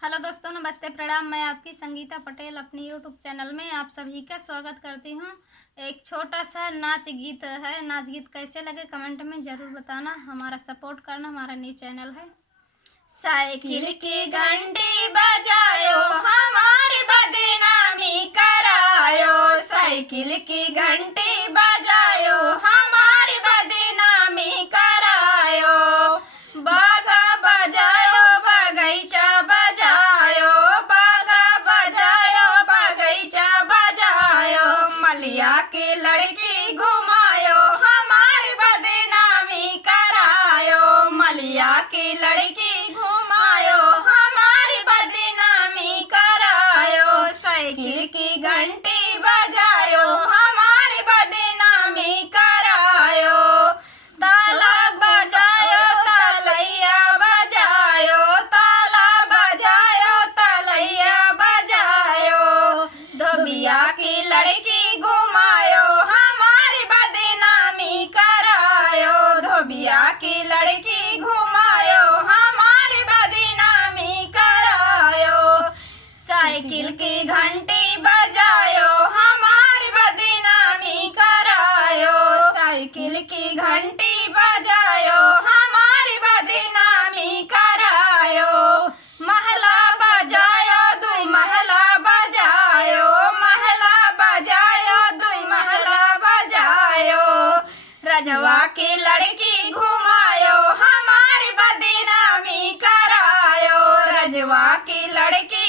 Hello दोस्तों, नमस्ते, प्रणाम। मैं आपकी संगीता पटेल अपनी यूट्यूब चैनल में आप सभी का स्वागत करती हूँ। एक छोटा सा नाच गीत है। नाच गीत कैसे लगे कमेंट में ज़रूर बताना। हमारा सपोर्ट करना। हमारा न्यू चैनल है। साइकिल की घंटी बजायो, हमारी बदनामी करायो। साइकिल की घंटी बजायो, हमारी बदनामी करायो। बागा बजायो, बगीचा बजायो, बागा बजायो, बगीचा बजायो। मलिया की लड़की घुमायो, हमारी बदनामी करायो। मलिया की लड़की घुमायो, हमारी बदनामी करायो। साइकिल की घंटी बजायो, हमारी बदनामी करायो। ताला बजायो, तलैया बजायो, ताला बजायो, तलैया बजायो। धोबिया की लड़की घुमायो, हमारी बदनामी करायो। धोबिया की लड़की घुमायो, हमारी बदनामी करायो। साइकिल की घंटी बजायो, हमारी बदनामी करायो। साइकिल की घंटी बजायो, हमारी बदनामी करायो। महला बजायो, दुई महला बजायो, महला बजायो, दुई महला बजायो। रजवा की लड़की घुमायो, हमारी बदनामी करायो। रजवा की लड़की